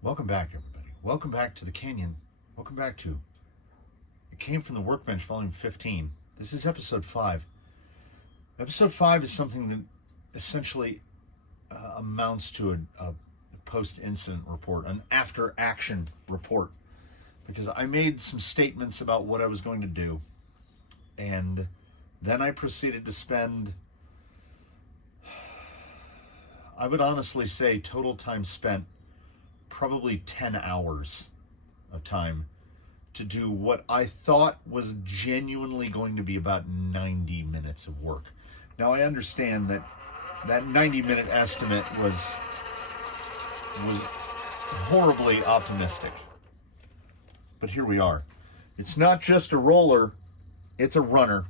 Welcome back, everybody. Welcome back to the Canyon. Welcome back to It Came from the Workbench, Volume 15. This is Episode 5. Episode 5 is something that essentially amounts to a post-incident report, an after-action report, because I made some statements about what I was going to do, and then I proceeded to spend, I would honestly say, total time spent probably 10 hours of time to do what I thought was genuinely going to be about 90 minutes of work. Now, I understand that 90-minute estimate was horribly optimistic. But here we are. It's not just a roller, it's a runner.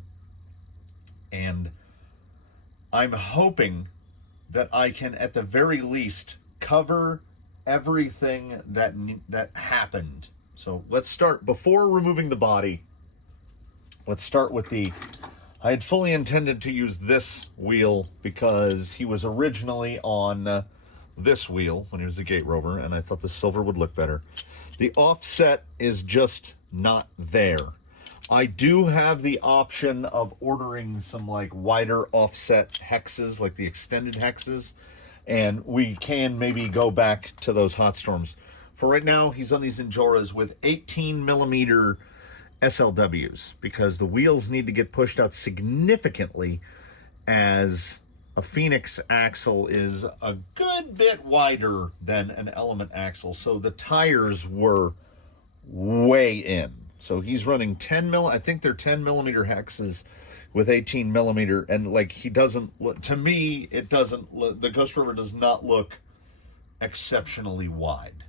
And I'm hoping that I can, at the very least, cover everything that happened. So let's start, before removing the body, let's start with I had fully intended to use this wheel because he was originally on this wheel when he was the Gate Rover, and I thought the silver would look better. The offset is just not there. I do have the option of ordering some like wider offset hexes, like the extended hexes, and we can maybe go back to those hot storms. For right now, he's on these Injoras with 18 millimeter SLWs because the wheels need to get pushed out significantly, as a Phoenix axle is a good bit wider than an Element axle. So the tires were way in. So he's running 10 mil. I think they're 10 millimeter hexes with 18 millimeter. And like, he doesn't look, to me, it doesn't look, the Ghost River does not look exceptionally wide.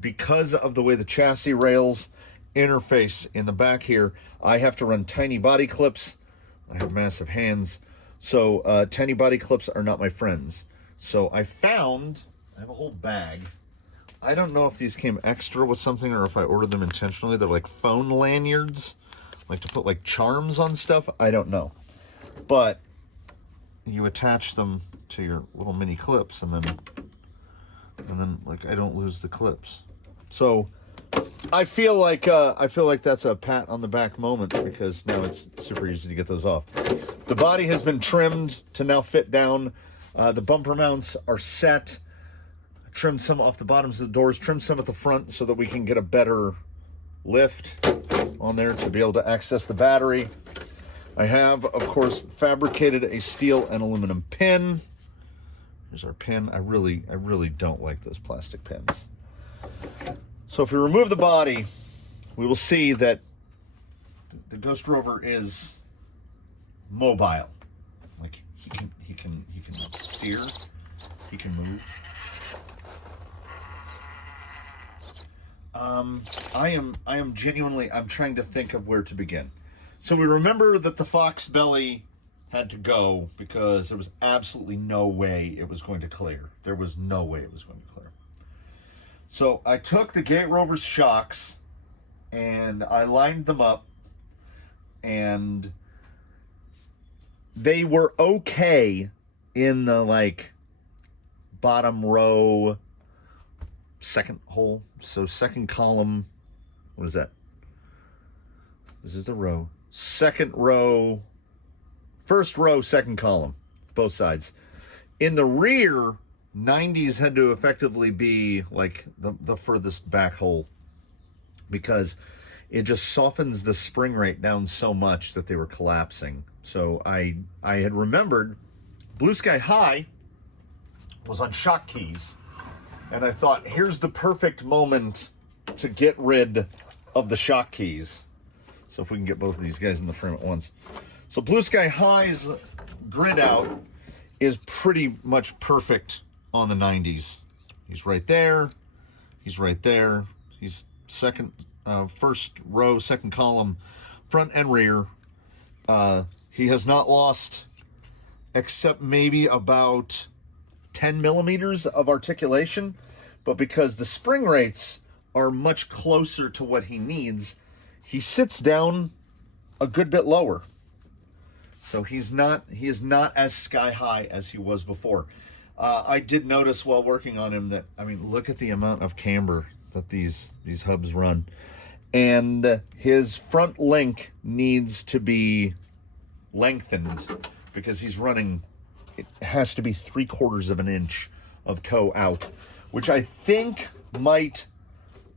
Because of the way the chassis rails interface in the back here, I have to run tiny body clips. I have massive hands. So tiny body clips are not my friends. So I have a whole bag. I don't know if these came extra with something or if I ordered them intentionally. They're like phone lanyards, like to put like charms on stuff. I don't know. But you attach them to your little mini clips, and then like I don't lose the clips. So I feel like that's a pat on the back moment, because now it's super easy to get those off. The body has been trimmed to now fit down. The bumper mounts are set. I trimmed some off the bottoms of the doors, trimmed some at the front so that we can get a better lift on there to be able to access the battery. I have, of course, fabricated a steel and aluminum pin. Here's our pin. I really don't like those plastic pins. So if we remove the body, we will see that the Ghost Rover is mobile. Like he can steer, he can move. I am genuinely, I'm trying to think of where to begin. So we remember that the Fox belly had to go because there was absolutely no way it was going to clear. There was no way it was going to clear. So I took the Gate Rover's shocks and I lined them up, and they were okay in the like bottom row, second hole. So second column, what is that? This is the row. Second row, first row, second column, both sides. In the rear, 90s had to effectively be like the furthest back hole, because it just softens the spring rate down so much that they were collapsing. So I had remembered Blue Sky High was on shock keys, and I thought, here's the perfect moment to get rid of the shock keys. So if we can get both of these guys in the frame at once. So Blue Sky High's grid out is pretty much perfect on the 90s. He's right there. He's right there. He's first row, second column, front and rear. He has not lost, except maybe about 10 millimeters of articulation, but because the spring rates are much closer to what he needs, he sits down a good bit lower. So he is not as sky high as he was before. I did notice while working on him that, I mean, look at the amount of camber that these hubs run. And his front link needs to be lengthened because he's running, it has to be 3/4 of an inch of toe out, which I think might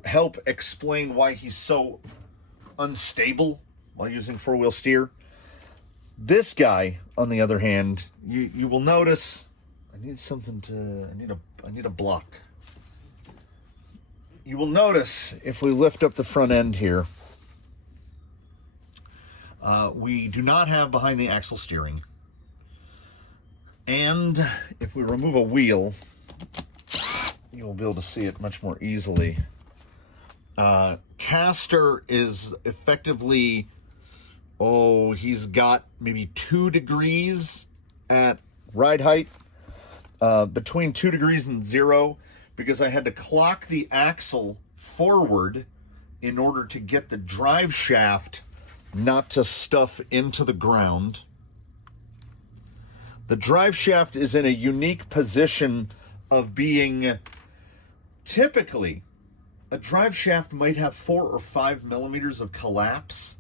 help explain why he's so unstable while using 4-wheel steer. This guy, on the other hand, you will notice, I need a block. You will notice if we lift up the front end here, we do not have behind the axle steering. And if we remove a wheel, you'll be able to see it much more easily. Caster is effectively, he's got maybe 2 degrees at ride height, between 2 degrees and 0, because I had to clock the axle forward in order to get the drive shaft not to stuff into the ground. The drive shaft is in a unique position of being, typically, a drive shaft might have 4 or 5 millimeters of collapse,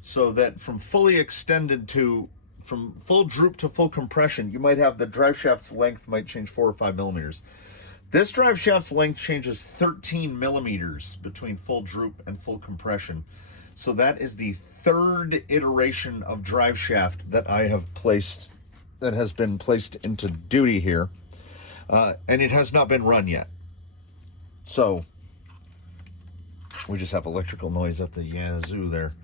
so that from fully extended to, from full droop to full compression, you might have the drive shaft's length might change 4 or 5 millimeters. This drive shaft's length changes 13 millimeters between full droop and full compression. So that is the 3rd iteration of drive shaft that I have placed, that has been placed into duty here. And it has not been run yet. So we just have electrical noise at the yazoo there.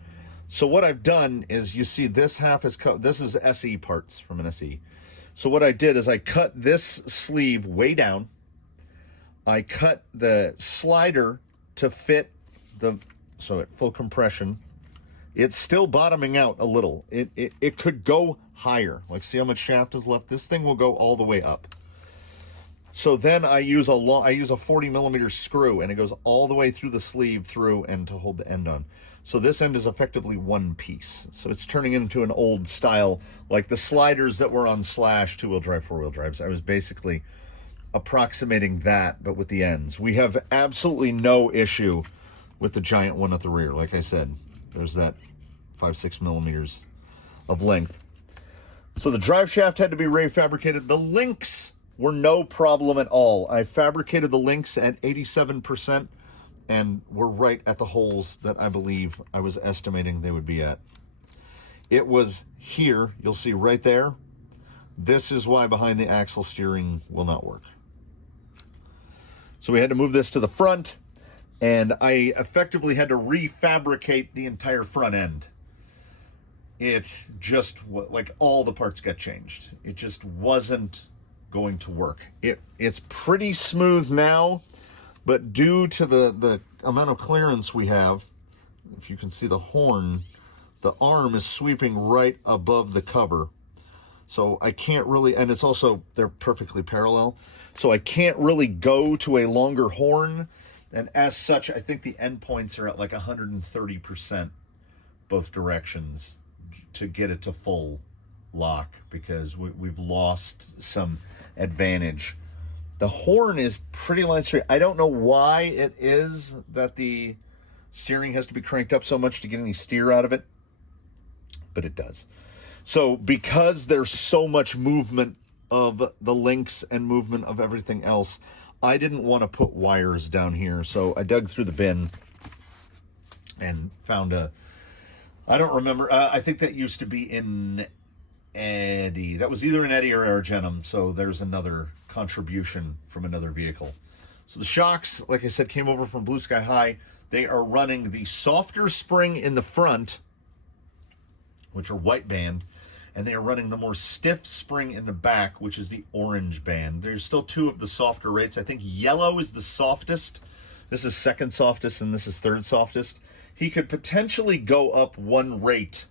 So what I've done is, you see this half is cut. This is SE parts from an SE. So what I did is I cut this sleeve way down. I cut the slider to fit so at full compression. It's still bottoming out a little. It could go higher. Like, see how much shaft is left? This thing will go all the way up. So then I use a 40 millimeter screw, and it goes all the way through the sleeve through and to hold the end on. So this end is effectively one piece. So it's turning into an old style, like the sliders that were on Slash 2-wheel drive, 4-wheel drives. I was basically approximating that, but with the ends. We have absolutely no issue with the giant one at the rear. Like I said, there's that 5-6 millimeters of length. So the drive shaft had to be refabricated. The links were no problem at all. I fabricated the links at 87%, and we're right at the holes that I believe I was estimating they would be at. It was here, you'll see right there. This is why behind the axle steering will not work. So we had to move this to the front, and I effectively had to refabricate the entire front end. It just, like, all the parts got changed. It just wasn't going to work. It's pretty smooth now, but due to the amount of clearance we have, if you can see the horn, the arm is sweeping right above the cover. So I can't really, and it's also, they're perfectly parallel. So I can't really go to a longer horn. And as such, I think the endpoints are at like 130% both directions to get it to full lock, because we've lost some advantage. The horn is pretty line straight. I don't know why it is that the steering has to be cranked up so much to get any steer out of it, but it does. So because there's so much movement of the links and movement of everything else, I didn't want to put wires down here. So I dug through the bin and found I don't remember, I think that used to be in Eddie. That was either an Eddie or Argenum. So there's another contribution from another vehicle. So the shocks, like I said, came over from Blue Sky High. They are running the softer spring in the front, which are white band, and they are running the more stiff spring in the back, which is the orange band. There's still 2 of the softer rates. I think yellow is the softest. This is second softest, and this is third softest. He could potentially go up 1 rate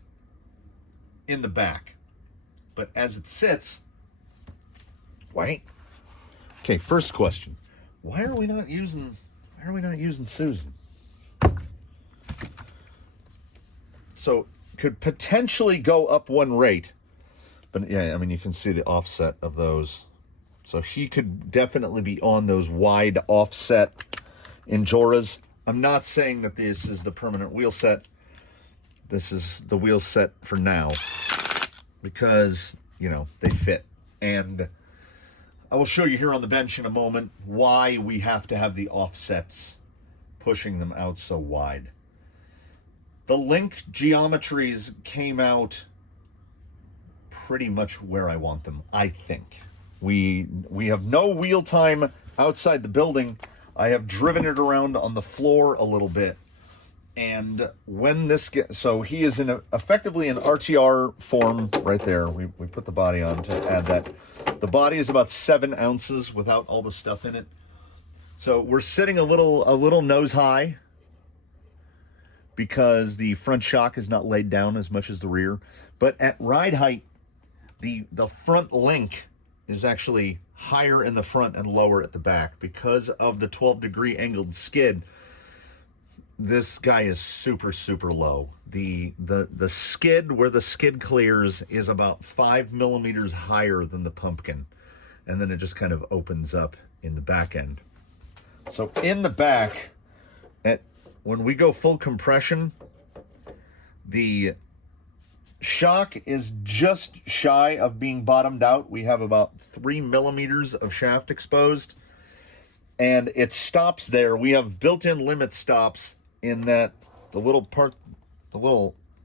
in the back. But as it sits, why? Okay, first question. Why are we not using Susan? So could potentially go up 1 rate. But yeah, I mean, you can see the offset of those So he could definitely be on those wide offset Injoras. I'm not saying that this is the permanent wheel set. This is the wheel set for now because, you know, they fit. And I will show you here on the bench in a moment why we have to have the offsets pushing them out so wide. The link geometries came out pretty much where I want them, I think. We have no wheel time outside the building. I have driven it around on the floor a little bit. And when this gets, so he is in effectively an RTR form right there. We put the body on to add that. The body is about 7 ounces without all the stuff in it. So we're sitting a little nose high because the front shock is not laid down as much as the rear. But at ride height, the front link is actually higher in the front and lower at the back because of the 12-degree angled skid. This guy is super, super low. The skid, where the skid clears, is about 5 millimeters higher than the pumpkin. And then it just kind of opens up in the back end. So in the back, when we go full compression, the shock is just shy of being bottomed out. We have about 3 millimeters of shaft exposed. And it stops there. We have built-in limit stops in that the little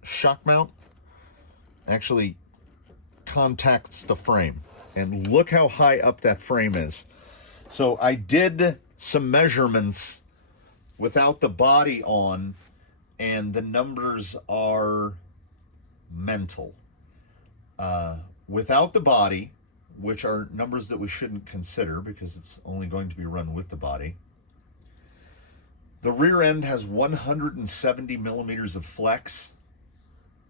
shock mount actually contacts the frame. And look how high up that frame is. So I did some measurements without the body on, and the numbers are mental. Without the body, which are numbers that we shouldn't consider because it's only going to be run with the body, the rear end has 170 millimeters of flex,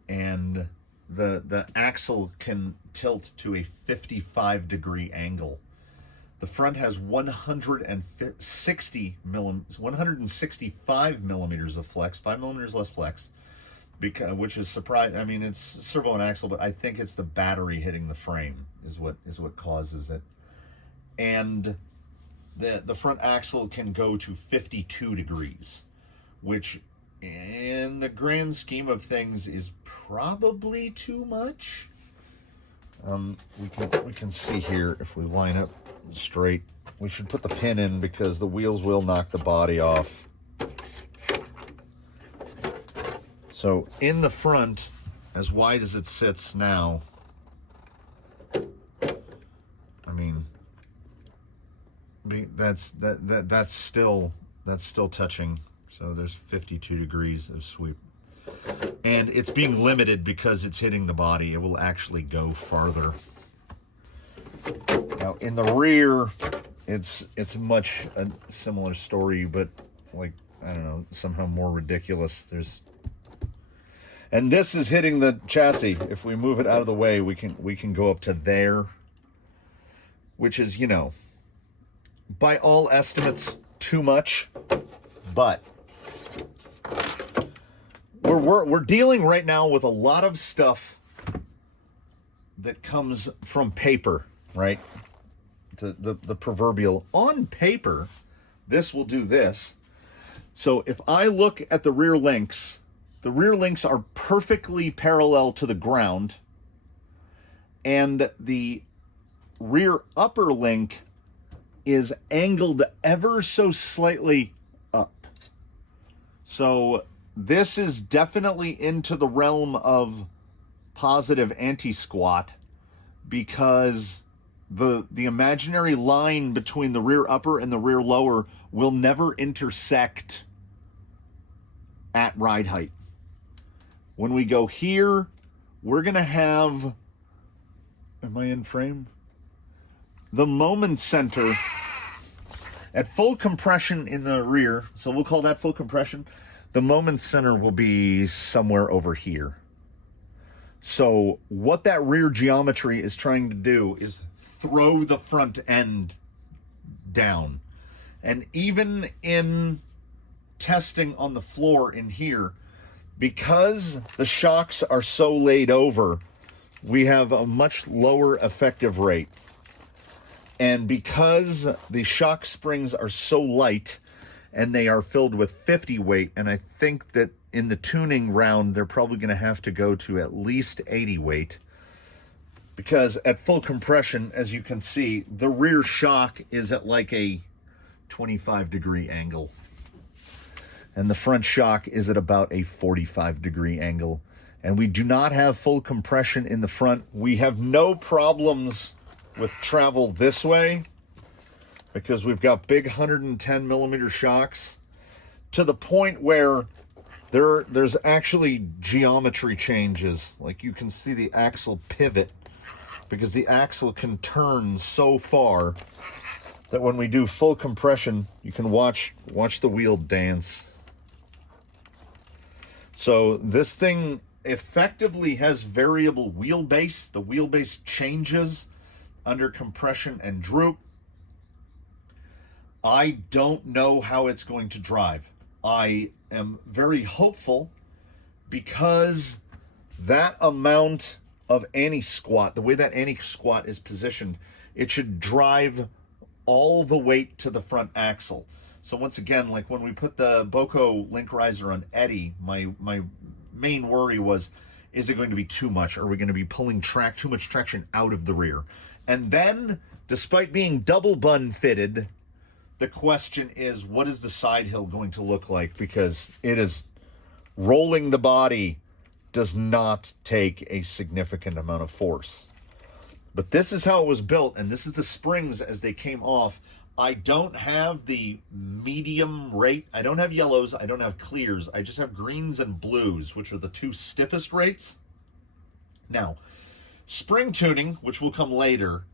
and the axle can tilt to a 55-degree angle. The front has 165 millimeters of flex, 5 millimeters less flex, which is surprising. I mean, it's servo and axle, but I think it's the battery hitting the frame is what causes it. And the front axle can go to 52 degrees, which in the grand scheme of things is probably too much. We can see here if we line up straight. We should put the pin in because the wheels will knock the body off. So in the front, as wide as it sits now, I mean, that's still touching. So there's 52 degrees of sweep. And it's being limited because it's hitting the body. It will actually go farther. Now in the rear, it's much a similar story, but like, I don't know, somehow more ridiculous. And this is hitting the chassis. If we move it out of the way, we can go up to there, which is, you know, by all estimates, too much, but we're dealing right now with a lot of stuff that comes from paper, right? The proverbial on paper, this will do this. So if I look at the rear links are perfectly parallel to the ground, and the rear upper link is angled ever so slightly up. So this is definitely into the realm of positive anti-squat, because the imaginary line between the rear upper and the rear lower will never intersect at ride height. When we go here, we're going to have, am I in frame? The moment center at full compression in the rear, so we'll call that full compression. The moment center will be somewhere over here. So what that rear geometry is trying to do is throw the front end down. And even in testing on the floor in here, because the shocks are so laid over, we have a much lower effective rate. And because the shock springs are so light and they are filled with 50 weight, and I think that in the tuning round, they're probably going to have to go to at least 80 weight, because at full compression, as you can see, the rear shock is at like a 25-degree angle. And the front shock is at about a 45-degree angle. And we do not have full compression in the front. We have no problems with travel this way because we've got big 110 millimeter shocks, to the point where there's actually geometry changes. Like you can see the axle pivot because the axle can turn so far that when we do full compression, you can watch the wheel dance. So this thing effectively has variable wheelbase. The wheelbase changes under compression and droop. I don't know how it's going to drive. I am very hopeful because that amount of anti-squat, the way that anti-squat is positioned, it should drive all the weight to the front axle. So once again, like when we put the Boco link riser on Eddie, my main worry was, is it going to be too much? Are we going to be pulling too much traction out of the rear? And then, despite being double bun fitted, the question is, what is the side hill going to look like? Because it is rolling the body does not take a significant amount of force. But this is how it was built, and this is the springs as they came off. I don't have the medium rate. I don't have yellows. I don't have clears. I just have greens and blues, which are the two stiffest rates. Now, spring tuning, which will come later,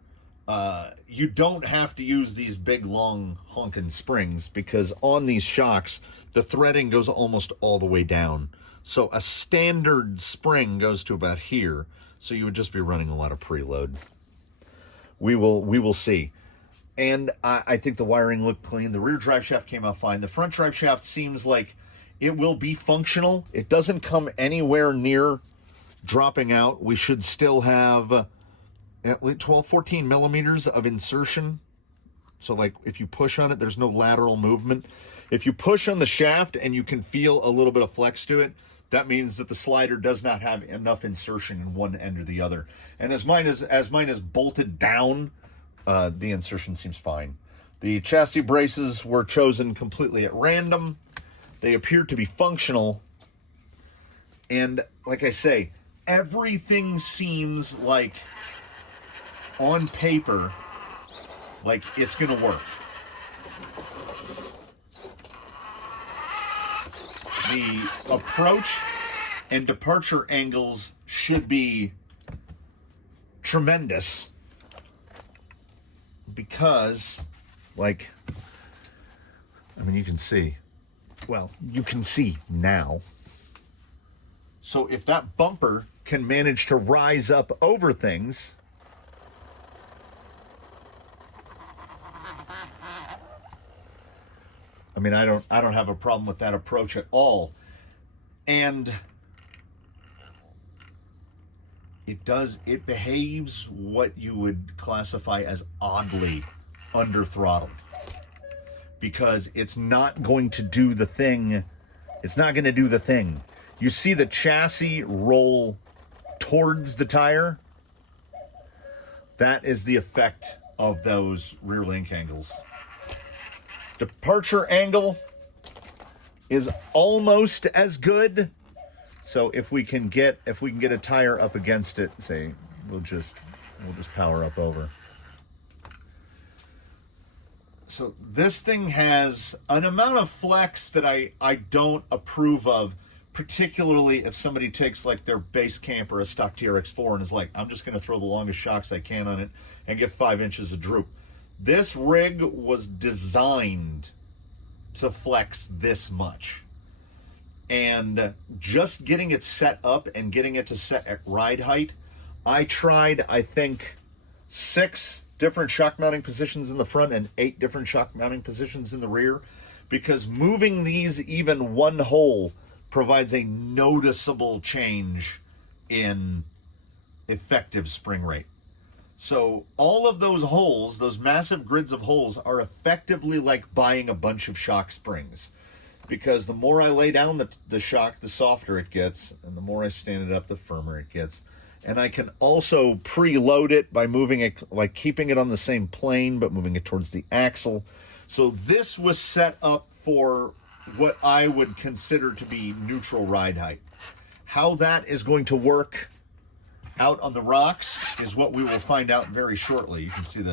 you don't have to use these big, long, honking springs because on these shocks, the threading goes almost all the way down. So a standard spring goes to about here. So you would just be running a lot of preload. We will see. And I think the wiring looked clean. The rear drive shaft came out fine. The front drive shaft seems like it will be functional. It doesn't come anywhere near dropping out. We should still have at least 12, 14 millimeters of insertion. So like if you push on it, there's no lateral movement. If you push on the shaft and you can feel a little bit of flex to it, that means that the slider does not have enough insertion in one end or the other. And as mine is bolted down, the insertion seems fine. The chassis braces were chosen completely at random. They appear to be functional. And like I say, everything seems like, on paper, like it's going to work. The approach and departure angles should be tremendous because, like, I mean, you can see now. So if that bumper can manage to rise up over things, I mean, I don't have a problem with that approach at all. And it behaves what you would classify as oddly under throttled. Because it's not going to do the thing. It's not going to do the thing. You see the chassis roll towards the tire? That is the effect of those rear link angles. Departure angle is almost as good. So if we can get a tire up against it, say we'll just power up over. So this thing has an amount of flex that I don't approve of, particularly if somebody takes like their base camp or a stock TRX4 and is like, I'm just going to throw the longest shocks I can on it and get 5 inches of droop. This rig was designed to flex this much. And just getting it set up and getting it to set at ride height, I tried, I think, 6 different shock mounting positions in the front and 8 different shock mounting positions in the rear, because moving these even one hole provides a noticeable change in effective spring rate. So all of those holes, those massive grids of holes, are effectively like buying a bunch of shock springs. Because the more I lay down the shock, the softer it gets, and the more I stand it up, the firmer it gets. And I can also preload it by moving it, like keeping it on the same plane, but moving it towards the axle. So this was set up for what I would consider to be neutral ride height. How that is going to work out on the rocks is what we will find out very shortly. You can see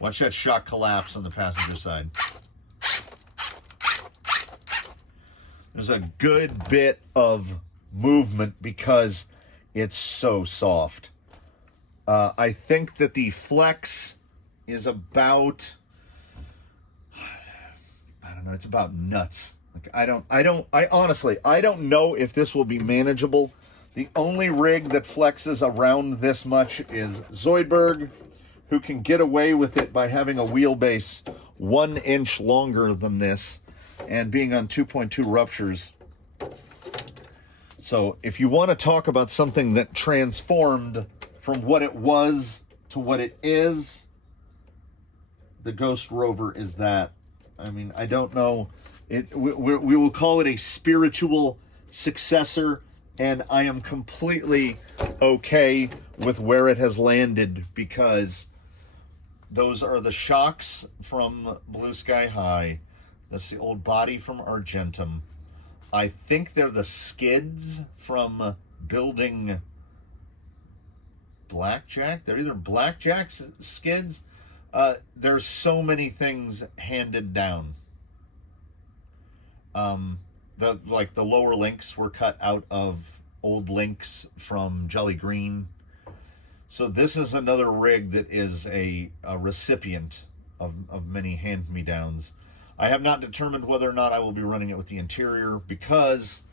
watch that shock collapse on the passenger side. There's a good bit of movement because it's so soft. I think that the flex is about, I don't know, it's about nuts. Like I honestly don't know if this will be manageable. The only rig that flexes around this much is Zoidberg, who can get away with it by having a wheelbase 1 inch longer than this and being on 2.2 ruptures. So if you want to talk about something that transformed from what it was to what it is, the Ghost Rover is that. I mean, I don't know. We will call it a spiritual successor, and I am completely okay with where it has landed because those are the shocks from Blue Sky High. That's the old body from Argentum. I think they're the skids from building Blackjack. They're either Blackjack's skids. There's so many things handed down. The lower links were cut out of old links from Jelly Green. So this is another rig that is a recipient of many hand-me-downs. I have not determined whether or not I will be running it with the interior because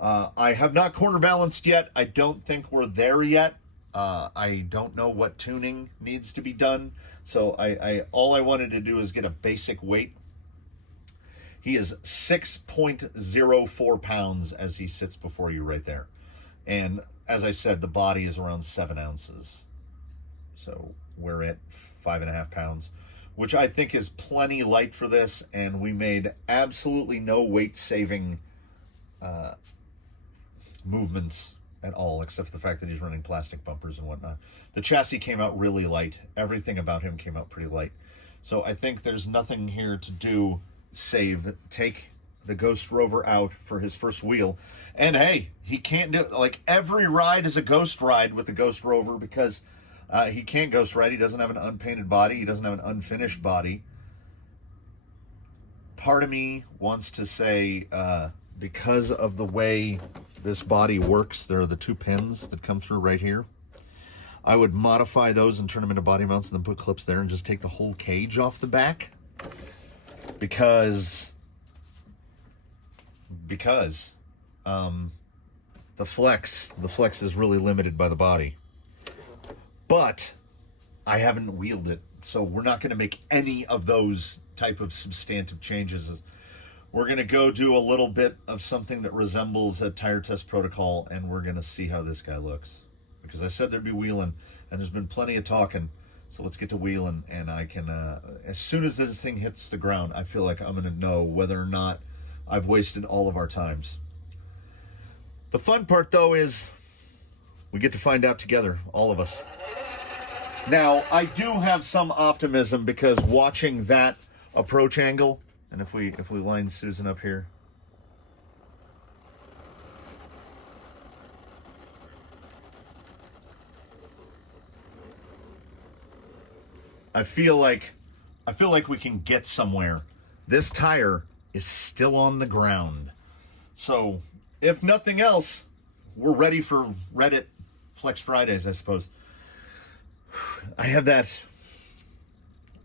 I have not corner balanced yet. I don't think we're there yet. I don't know what tuning needs to be done. So all I wanted to do is get a basic weight. He is 6.04 pounds as he sits before you right there. And as I said, the body is around 7 ounces. So we're at 5.5 pounds, which I think is plenty light for this. And we made absolutely no weight saving movements at all, except for the fact that he's running plastic bumpers and whatnot. The chassis came out really light. Everything about him came out pretty light. So I think there's nothing here to do save take the Ghost Rover out for his first wheel. And hey, he can't do it. Like, every ride is a ghost ride with the Ghost Rover because he can't ghost ride. He doesn't have an unpainted body. He doesn't have an unfinished body. Part of me wants to say, because of the way this body works, there are the 2 pins that come through right here. I would modify those and turn them into body mounts and then put clips there and just take the whole cage off the back. Because the flex is really limited by the body. But I haven't wheeled it, so we're not going to make any of those type of substantive changes. We're going to go do a little bit of something that resembles a tire test protocol, and we're going to see how this guy looks. Because I said there'd be wheeling, and there's been plenty of talking. So let's get to wheeling, and I can, as soon as this thing hits the ground, I feel like I'm going to know whether or not I've wasted all of our times. The fun part, though, is we get to find out together, all of us. Now, I do have some optimism because watching that approach angle, and if we line Susan up here, I feel like we can get somewhere. This tire is still on the ground. So, if nothing else, we're ready for Reddit Flex Fridays, I suppose. I have that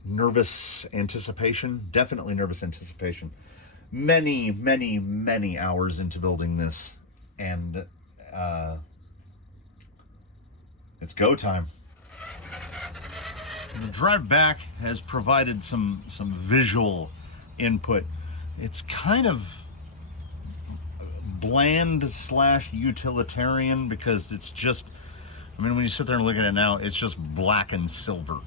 nervous anticipation, definitely nervous anticipation. Many, many, many hours into building this, and it's go time. The drive back has provided some visual input. It's kind of bland / utilitarian because it's just I mean, when you sit there and look at it now, it's just black and silver.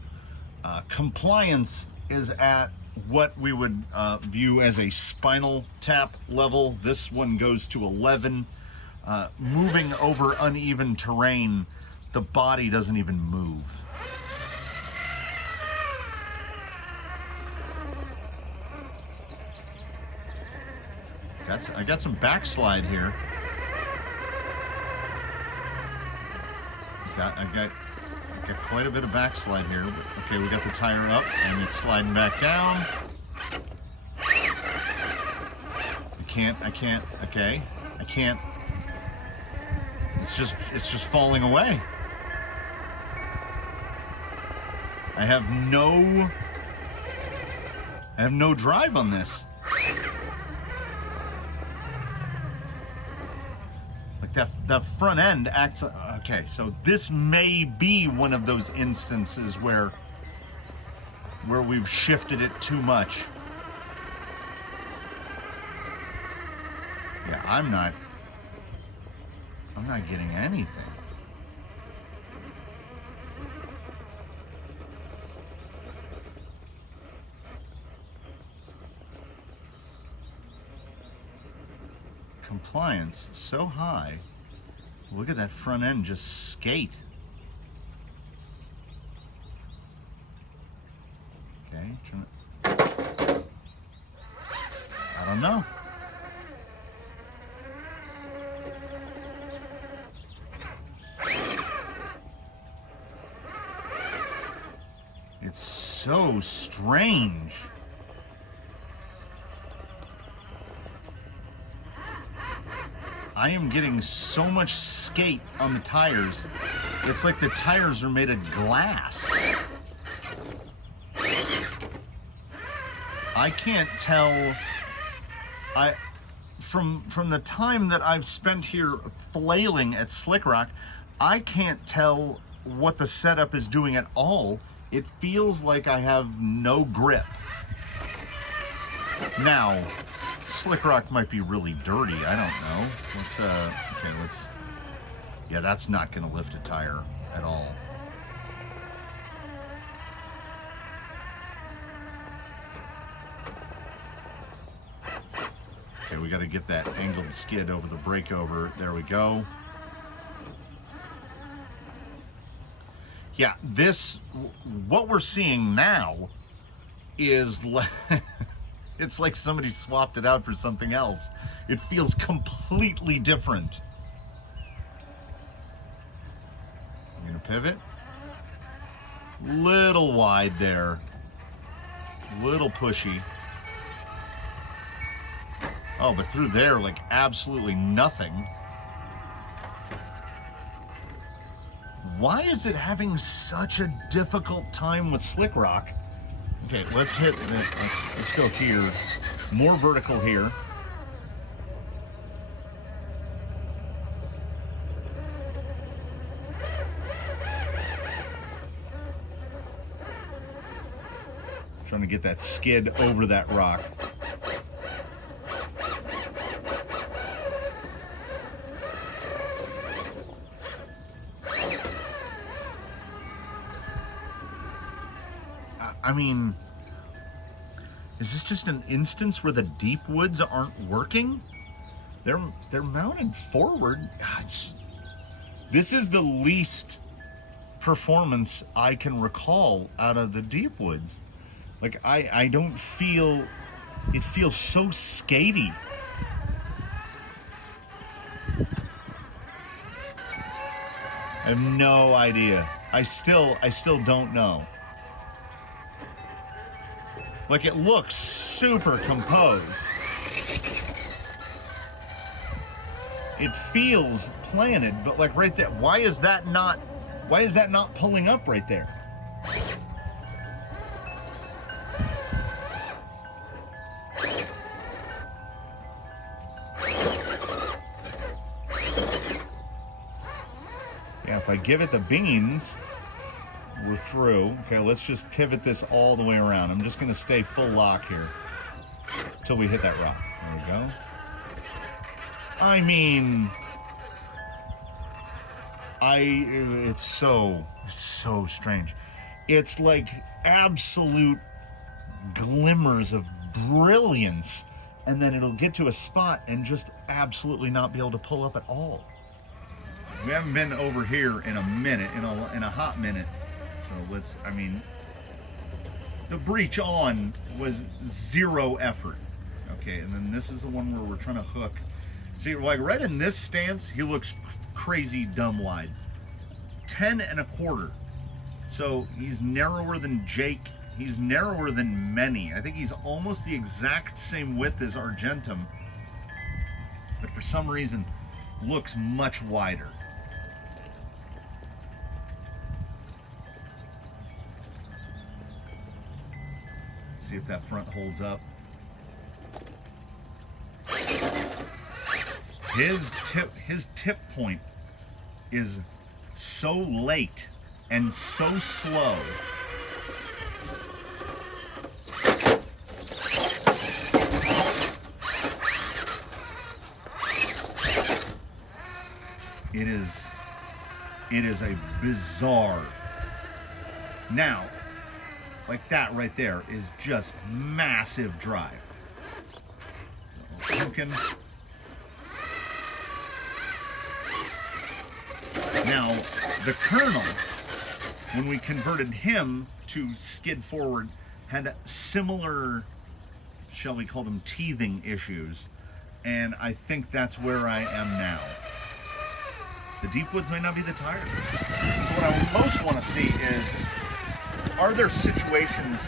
Compliance is at what we would view as a spinal tap level. This one goes to 11. Moving over uneven terrain, the body doesn't even move. I got some backslide here. I got quite a bit of backslide here. Okay, we got the tire up and it's sliding back down. I can't, okay. I can't. It's just falling away. I have no drive on this. Like that front end acts, okay, so this may be one of those instances where we've shifted it too much. Yeah, I'm not getting anything. Compliance so high. Look at that front end just skate. Okay, I don't know. It's so strange. I am getting so much skate on the tires. It's like the tires are made of glass. I can't tell. From the time that I've spent here flailing at Slick Rock, I can't tell what the setup is doing at all. It feels like I have no grip. Now, Slick Rock might be really dirty. I don't know. Yeah, that's not going to lift a tire at all. Okay, we got to get that angled skid over the breakover. There we go. Yeah, what we're seeing now is it's like somebody swapped it out for something else. It feels completely different. I'm gonna pivot. Little wide there. Little pushy. Oh, but through there, like absolutely nothing. Why is it having such a difficult time with Slick Rock? Okay, let's hit it. Let's go here. More vertical here. Trying to get that skid over that rock. I mean, is this just an instance where the deep woods aren't working? They're mounted forward. This is the least performance I can recall out of the deep woods. Like I don't feel, it feels so skatey. I have no idea. I still don't know. Like, it looks super composed. It feels planted, but like right there, why is that not pulling up right there? Yeah, if I give it the beans, we're through. Okay, let's just pivot this all the way around. I'm just going to stay full lock here until we hit that rock. There we go. I mean, It's so strange. It's like absolute glimmers of brilliance, and then it'll get to a spot and just absolutely not be able to pull up at all. We haven't been over here in a minute, in a hot minute. So the breach on was 0 effort. Okay, and then this is the one where we're trying to hook. See, like right in this stance, he looks crazy dumb wide. 10 1/4. So he's narrower than Jake. He's narrower than many. I think he's almost the exact same width as Argentum, but for some reason looks much wider. See if that front holds up. His tip point is so late and so slow. It is a bizarre. Now, like that right there is just massive drive. So, hooking. Now, the Colonel, when we converted him to skid forward, had similar, shall we call them, teething issues, and I think that's where I am now. The deep woods may not be the tire. So what I most want to see is, are there situations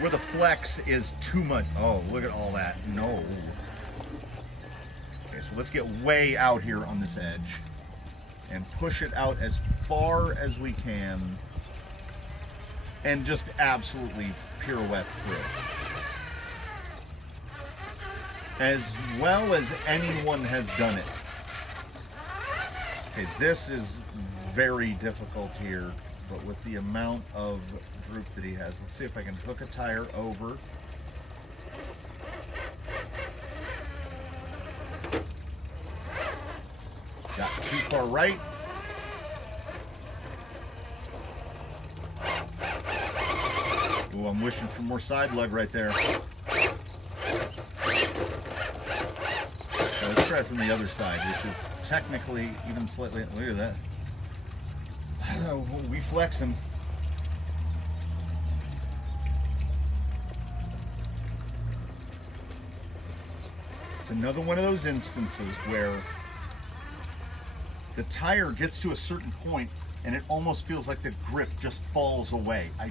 where the flex is too much? Oh, look at all that. No. Okay, so let's get way out here on this edge and push it out as far as we can and just absolutely pirouettes through. As well as anyone has done it. Okay, this is very difficult here, but with the amount of droop that he has. Let's see if I can hook a tire over. Got too far right. Ooh, I'm wishing for more side lug right there. So let's try from the other side, which is technically even slightly. Look at that. We flex him. It's another one of those instances where the tire gets to a certain point and it almost feels like the grip just falls away. I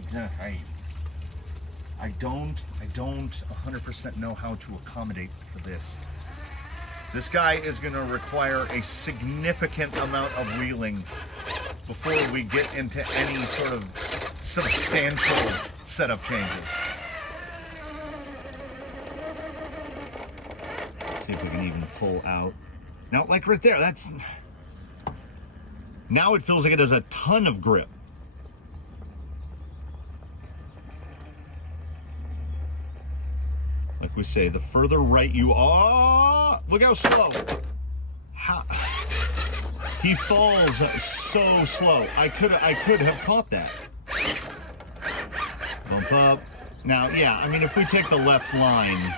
don't 100% know how to accommodate for this. This guy is going to require a significant amount of wheeling before we get into any sort of substantial setup changes. Let's see if we can even pull out. Now, like right there, that's... Now it feels like it has a ton of grip. Like we say, the further right you are, look how slow. He falls so slow. I could have caught that. Bump up. Now, yeah, I mean, if we take the left line,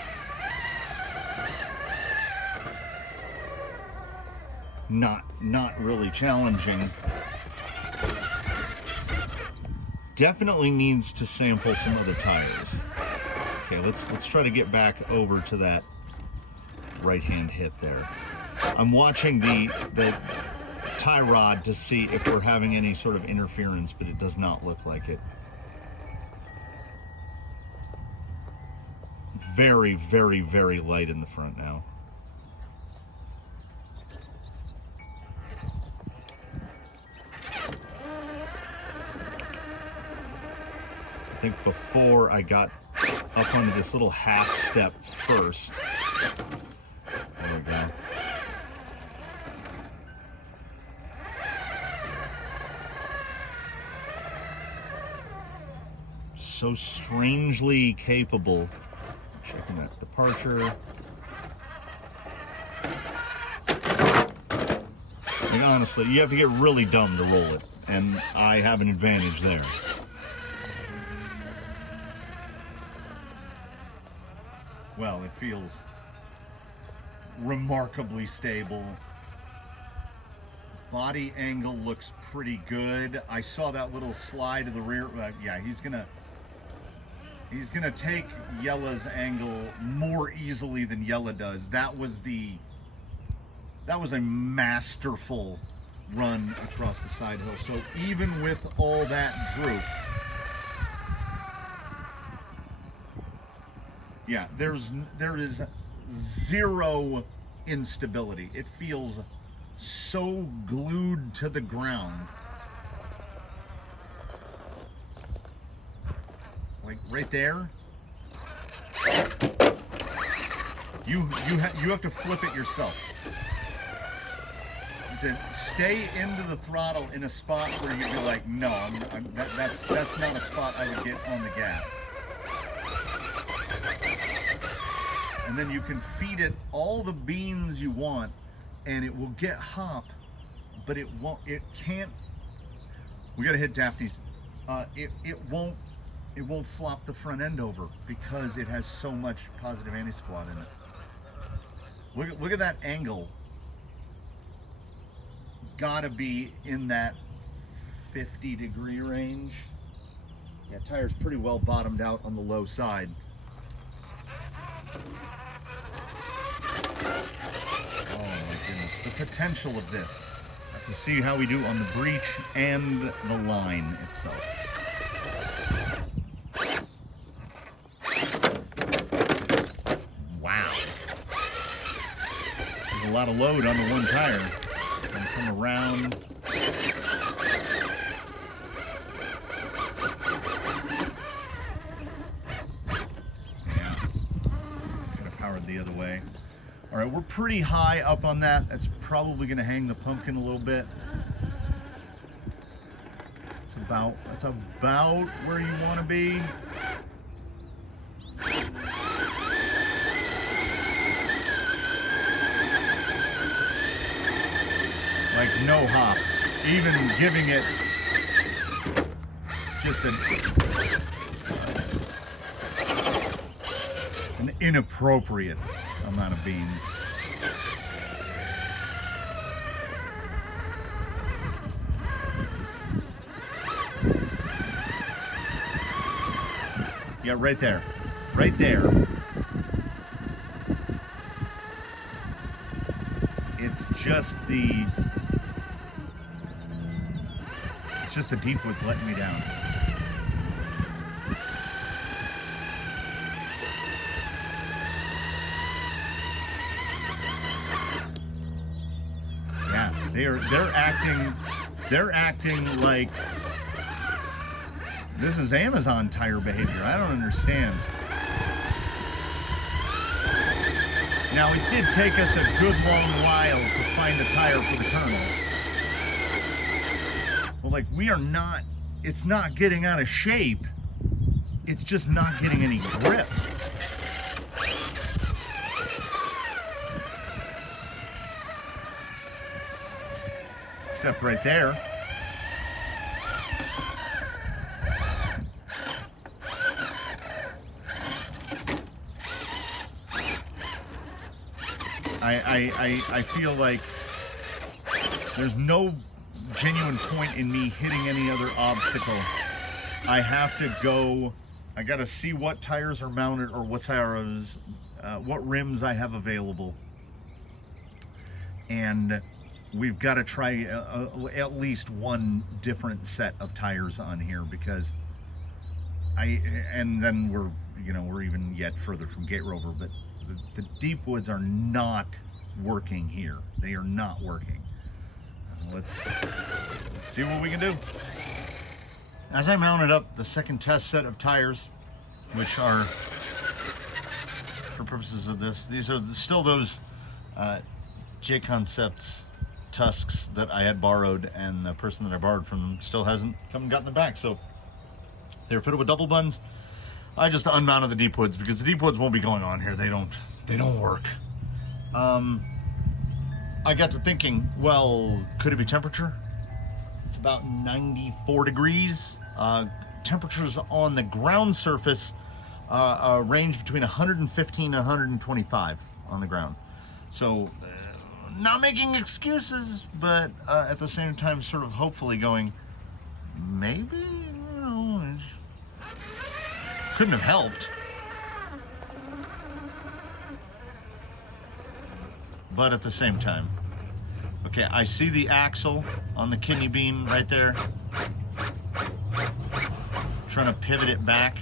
not really challenging. Definitely needs to sample some other tires. Okay, let's try to get back over to that right-hand hit there. I'm watching the tie rod to see if we're having any sort of interference, but it does not look like it. Very, very, very light in the front now. I think before I got up onto this little half step first. There we go. So strangely capable. Checking that departure. Like, honestly, you have to get really dumb to roll it, and I have an advantage there. Well, it feels remarkably stable. Body angle looks pretty good. I saw that little slide to the rear. Yeah, he's gonna take Yella's angle more easily than Yella does. That was a masterful run across the side hill. So even with all that droop, yeah, there is zero instability. It feels so glued to the ground. Like right there. You have to flip it yourself. To stay into the throttle in a spot where you'd be like, no, that's not a spot I would get on the gas. And then you can feed it all the beans you want, and it will get hop, but it can't. We gotta hit Daphne's. It won't flop the front end over because it has so much positive anti-squat in it. Look at that angle. Gotta be in that 50-degree range. Yeah, tire's pretty well bottomed out on the low side. Oh my goodness, the potential of this. Have to see how we do on the breech and the line itself. Wow. There's a lot of load on the one tire. Gonna come around. Yeah. Gotta power it the other way. All right, we're pretty high up on that. That's probably gonna hang the pumpkin a little bit. That's about where you wanna be. Like no hop, even giving it just an inappropriate amount of beans. Yeah, right there, right there. It's just the deep wood's letting me down. Yeah, they're acting like this is Amazon tire behavior. I don't understand. Now, it did take us a good long while to find a tire for the Colonel. Well, like, it's not getting out of shape. It's just not getting any grip. Except right there. I feel like there's no genuine point in me hitting any other obstacle. I have to go, I gotta see what tires are mounted or what tires, what rims I have available. And we've got to try at least one different set of tires on here because and then we're even yet further from Gate Rover, but the deep woods are not working here. They are not working. Let's see what we can do. As I mounted up the second test set of tires, which are, for purposes of this, these are still those J Concepts tusks that I had borrowed, and the person that I borrowed from still hasn't come and gotten them back. So they're fitted with double buns. I just unmounted the deep woods because the deep woods won't be going on here. They don't work. I got to thinking, well, could it be temperature? It's about 94 degrees. Temperatures on the ground surface range between 115 and 125 on the ground. So, not making excuses, but at the same time, sort of hopefully going, maybe, you know, it couldn't have helped. But at the same time, okay, I see the axle on the kidney bean right there. Trying to pivot it back.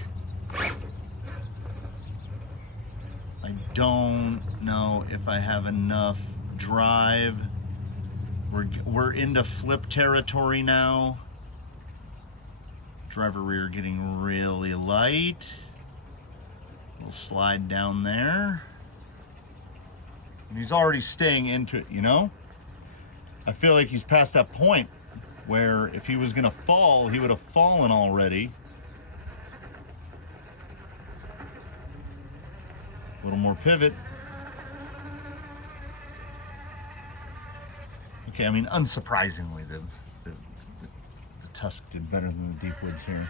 I don't know if I have enough drive. We're into flip territory now. Driver rear getting really light. We'll slide down there. And he's already staying into it, you know? I feel like he's past that point where if he was gonna fall, he would have fallen already. A little more pivot. Okay, I mean, unsurprisingly, the Tusk did better than the Deep Woods here.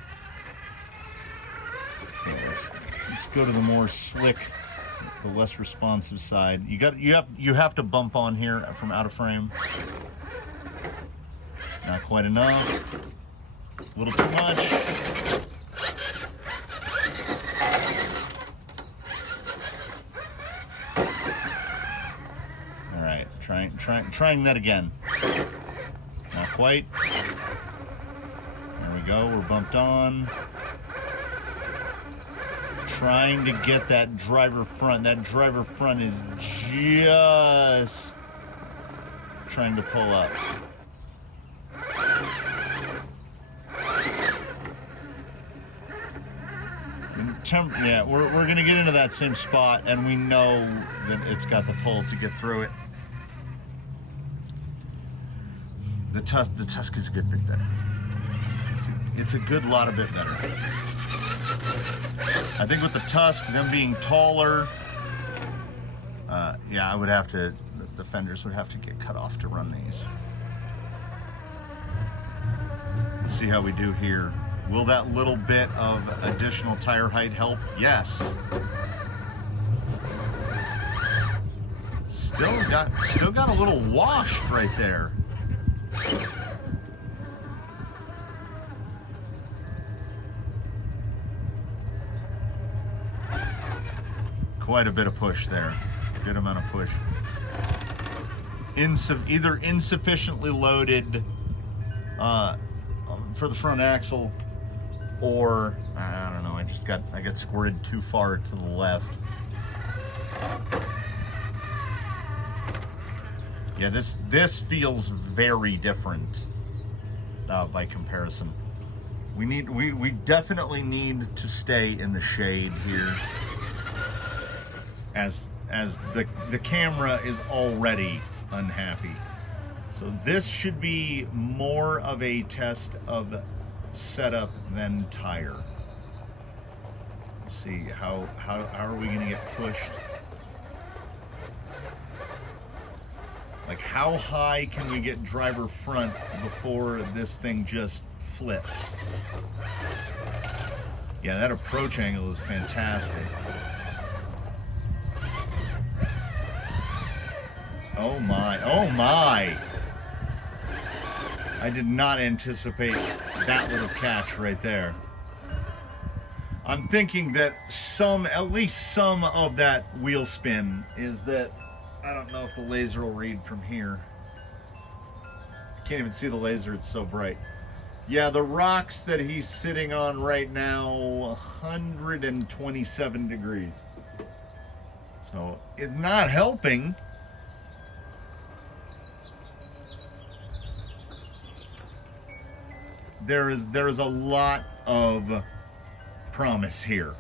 Okay, let's go to the more slick, the less responsive side. You have to bump on here from out of frame. Not quite enough. A little too much. All right, trying that again. Not quite. There we go. We're bumped on. Trying to get that driver front. That driver front is just trying to pull up. Yeah, we're going to get into that same spot, and we know that it's got the pull to get through it. The Tusk is a good bit better. It's a good lot of bit better. I think with the Tusk, them being taller, yeah, I would have to, the fenders would have to get cut off to run these. Let's see how we do here. Will that little bit of additional tire height help? Yes. Still got a little wash right there. Quite a bit of push there. Good amount of push. Either insufficiently loaded for the front axle, or I don't know, I got squirted too far to the left. Yeah, this feels very different by comparison. We definitely need to stay in the shade here, as the camera is already unhappy. So this should be more of a test of setup than tire. Let's see how are we gonna get pushed? Like, how high can we get driver front before this thing just flips? Yeah, that approach angle is fantastic. Oh my, oh my! I did not anticipate that little catch right there. I'm thinking that at least some of that wheel spin is that, I don't know if the laser will read from here. I can't even see the laser, it's so bright. Yeah, the rocks that he's sitting on right now, 127 degrees. So it's not helping. There is a lot of promise here.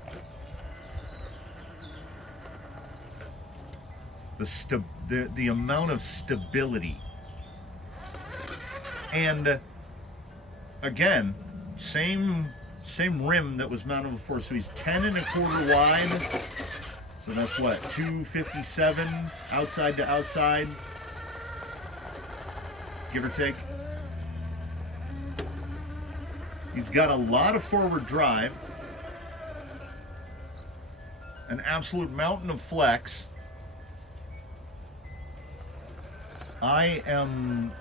The amount of stability, and again, same rim that was mounted before. So he's 10 1/4 wide. So that's what, 257 outside to outside. give or take. He's got a lot of forward drive, an absolute mountain of flex. I am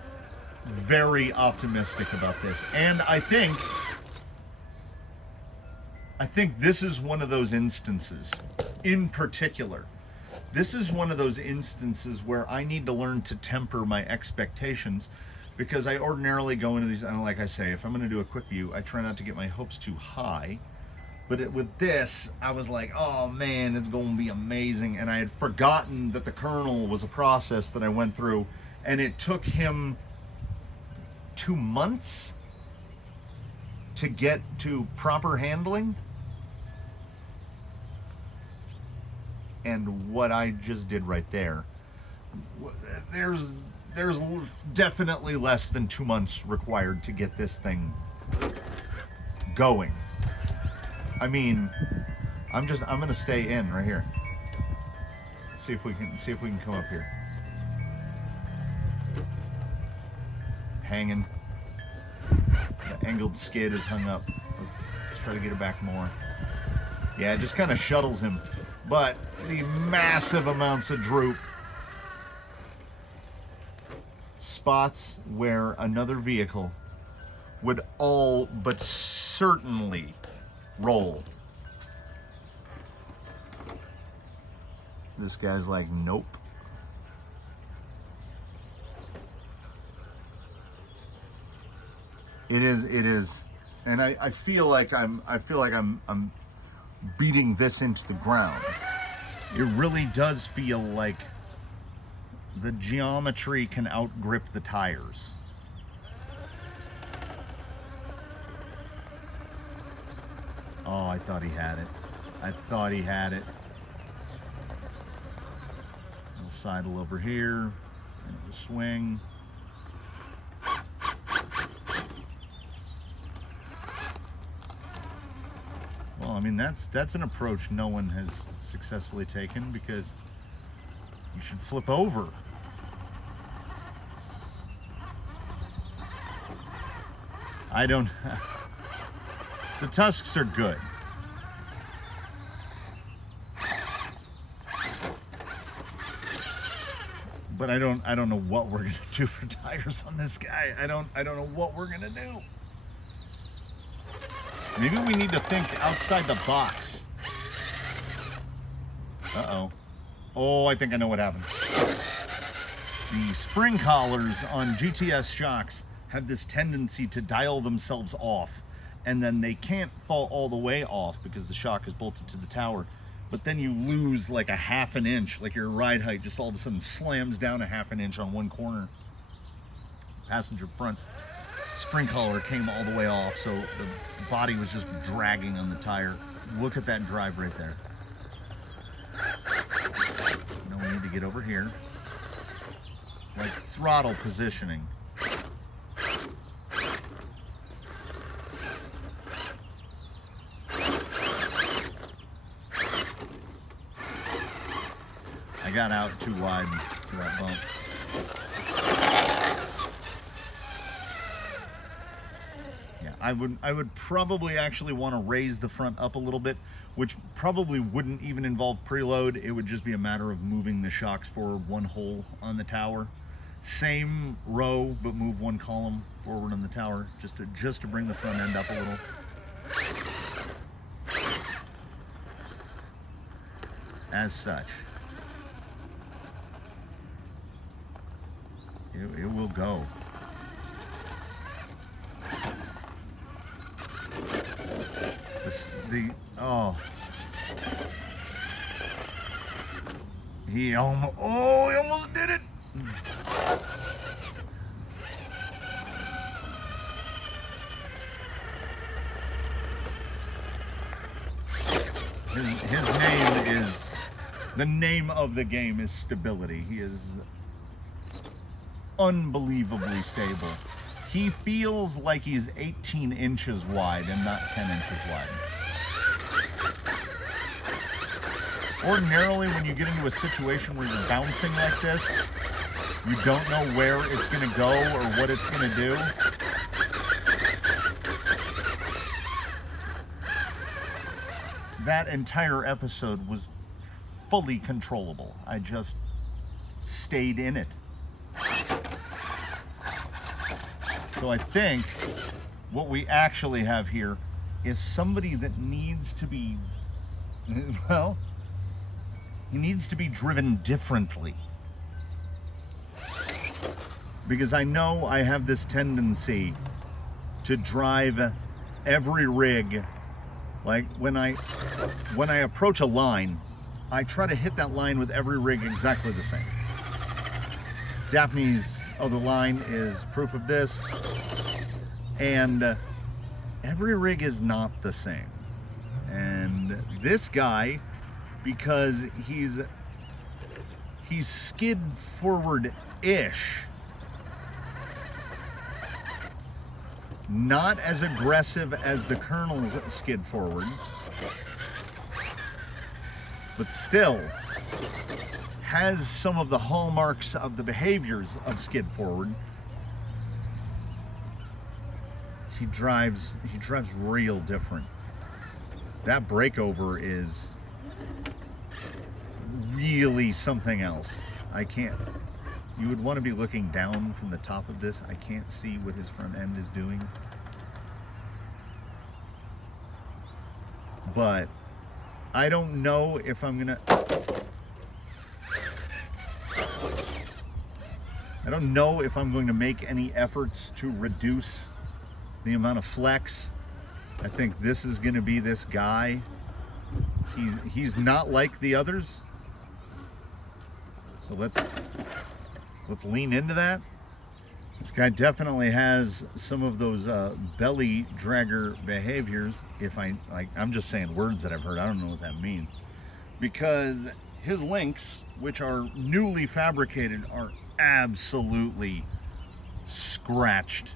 very optimistic about this, and I think this is one of those instances, in particular. This is one of those instances where I need to learn to temper my expectations, because I ordinarily go into these, and like I say, if I'm going to do a quick view, I try not to get my hopes too high. But with this, I was like, oh man, it's going to be amazing. And I had forgotten that the kernel was a process that I went through, and it took him 2 months to get to proper handling. And what I just did right there, there's definitely less than 2 months required to get this thing going. I mean, I'm gonna stay in right here. See if we can come up here. Hanging. The angled skid is hung up. Let's try to get it back more. Yeah, it just kind of shuttles him. But the massive amounts of droop, spots where another vehicle would all but certainly roll. This guy's like, nope. It is, and I feel like I'm beating this into the ground. It really does feel like the geometry can outgrip the tires. Oh, I thought he had it. I thought he had it. We'll sidle over here, and we'll swing. Well, I mean, that's an approach no one has successfully taken, because you should flip over. I don't. The tusks are good. But I don't know what we're gonna do for tires on this guy. I don't know what we're gonna do. Maybe we need to think outside the box. Uh-oh. Oh, I think I know what happened. The spring collars on GTS shocks have this tendency to dial themselves off, and then they can't fall all the way off because the shock is bolted to the tower. But then you lose like a half an inch, like your ride height just all of a sudden slams down a half an inch on one corner. Passenger front spring collar came all the way off, so the body was just dragging on the tire. Look at that drive right there. Now we need to get over here. Like throttle positioning. I got out too wide for that bump. I would probably actually want to raise the front up a little bit, which probably wouldn't even involve preload. It would just be a matter of moving the shocks forward one hole on the tower. Same row, but move one column forward on the tower, just to bring the front end up a little. As such. It will go. He almost did it. His name is, the name of the game is stability. He is unbelievably stable. He feels like he's 18 inches wide and not 10 inches wide. Ordinarily, when you get into a situation where you're bouncing like this, You don't know where it's going to go or what it's going to do. That entire episode was fully controllable. I just stayed in it. So I think what we actually have here is somebody that needs to be, well, he needs to be driven differently. Because I know I have this tendency to drive every rig. Like when I approach a line, I try to hit that line with every rig exactly the same. Daphne's other line is proof of this. And every rig is not the same. And this guy, because he's skid forward-ish, not as aggressive as the Colonel's skid forward, but still has some of the hallmarks of the behaviors of skid forward. He drives real different. That breakover is really something else. You would want to be looking down from the top of this. I can't see what his front end is doing. But I don't know if I'm gonna... I don't know if I'm going to make any efforts to reduce the amount of flex. I think this is going to be this guy. He's not like the others. So let's lean into that. This guy definitely has some of those belly dragger behaviors. I'm just saying words that I've heard. I don't know what that means. Because his links, which are newly fabricated, are absolutely scratched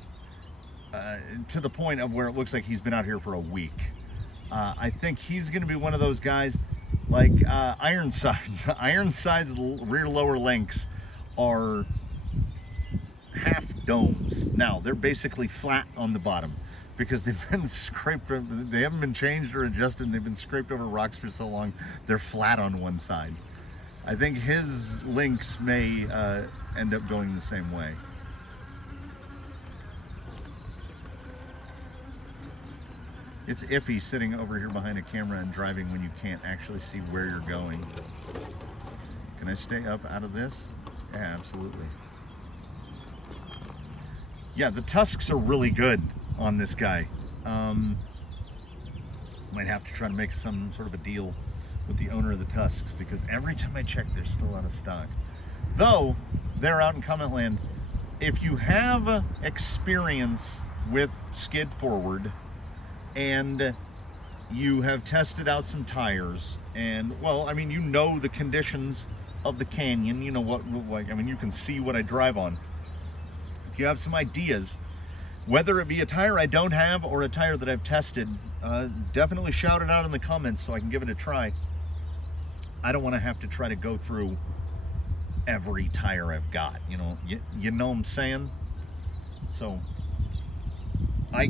to the point of where it looks like he's been out here for a week. I think he's going to be one of those guys like Ironsides. Ironsides rear lower links are half domes. Now they're basically flat on the bottom because they've been scraped. They haven't been changed or adjusted. And they've been scraped over rocks for so long they're flat on one side. I think his links may end up going the same way. It's iffy sitting over here behind a camera and driving when you can't actually see where you're going. Can I stay up out of this? Yeah, absolutely. Yeah, the tusks are really good on this guy. Might have to try to make some sort of a deal with the owner of the tusks because every time I check, they're still out of stock. Though, they're out in comment land. If you have experience with skid forward and you have tested out some tires and, well, I mean, you know the conditions of the canyon, you know what, like, I mean, you can see what I drive on. If you have some ideas, whether it be a tire I don't have or a tire that I've tested, definitely shout it out in the comments so I can give it a try. I don't want to have to try to go through every tire I've got, you know what I'm saying? So I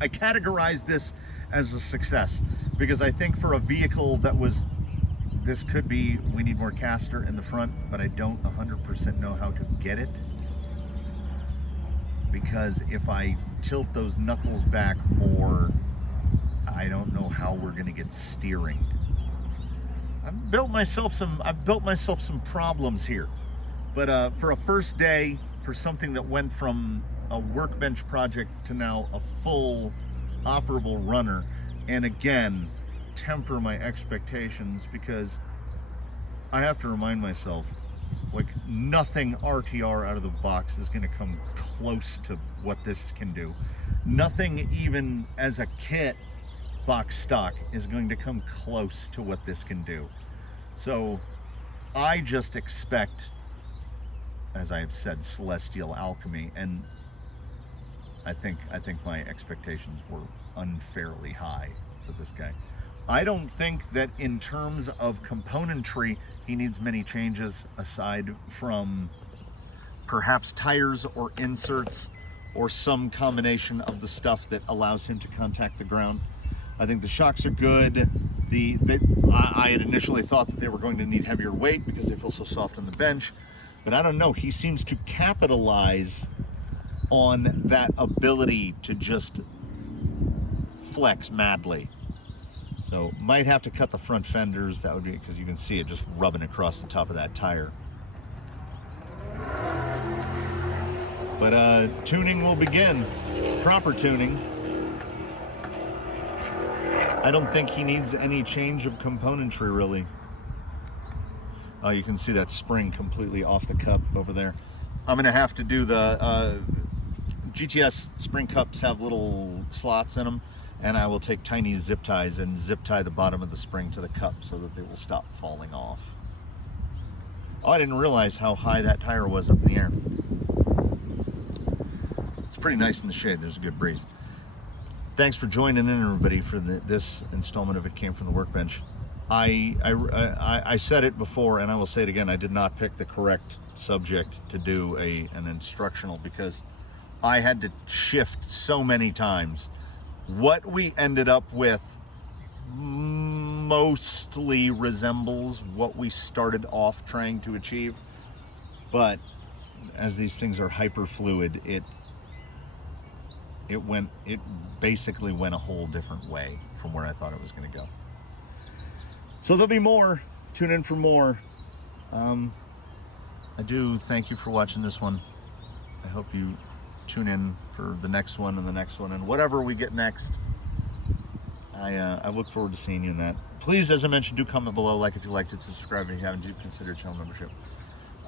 categorize this as a success because I think for a vehicle that was, this could be, we need more caster in the front, but I don't 100% know how to get it. Because if I tilt those knuckles back more, I don't know how we're gonna get steering. I've built myself some problems here. But for a first day, for something that went from a workbench project to now a full operable runner, and again, temper my expectations because I have to remind myself, like, nothing RTR out of the box is going to come close to what this can do. Nothing even as a kit box stock is going to come close to what this can do. So I just expect, as I have said, celestial alchemy, and I think my expectations were unfairly high for this guy. I don't think that in terms of componentry he needs many changes aside from perhaps tires or inserts or some combination of the stuff that allows him to contact the ground. I think the shocks are good. I had initially thought that they were going to need heavier weight because they feel so soft on the bench, but I don't know. He seems to capitalize on that ability to just flex madly. So might have to cut the front fenders. That would be, because you can see it just rubbing across the top of that tire. But tuning will begin. Proper tuning. I don't think he needs any change of componentry, really. Oh, you can see that spring completely off the cup over there. I'm going to have to do the GTS spring cups have little slots in them, and I will take tiny zip ties and zip tie the bottom of the spring to the cup so that they will stop falling off. Oh, I didn't realize how high that tire was up in the air. It's pretty nice in the shade. There's a good breeze. Thanks for joining in, everybody, for this installment of It Came From the Workbench. I said it before, and I will say it again. I did not pick the correct subject to do an instructional because I had to shift so many times. What we ended up with mostly resembles what we started off trying to achieve, but as these things are hyper fluid, it basically went a whole different way from where I thought it was going to go. So there'll be more. Tune in for more. I do thank you for watching this one. I hope you tune in for the next one and the next one and whatever we get next. I look forward to seeing you in that. Please, as I mentioned, do comment below, like if you liked it, subscribe if you haven't, do consider channel membership.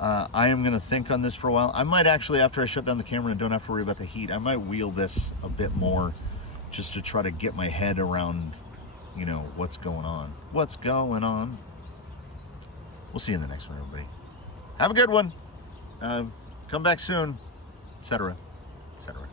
I am going to think on this for a while. I might actually, after I shut down the camera and don't have to worry about the heat, I might wheel this a bit more just to try to get my head around, you know, what's going on. What's going on? We'll see you in the next one, everybody. Have a good one. Come back soon, etc., etc.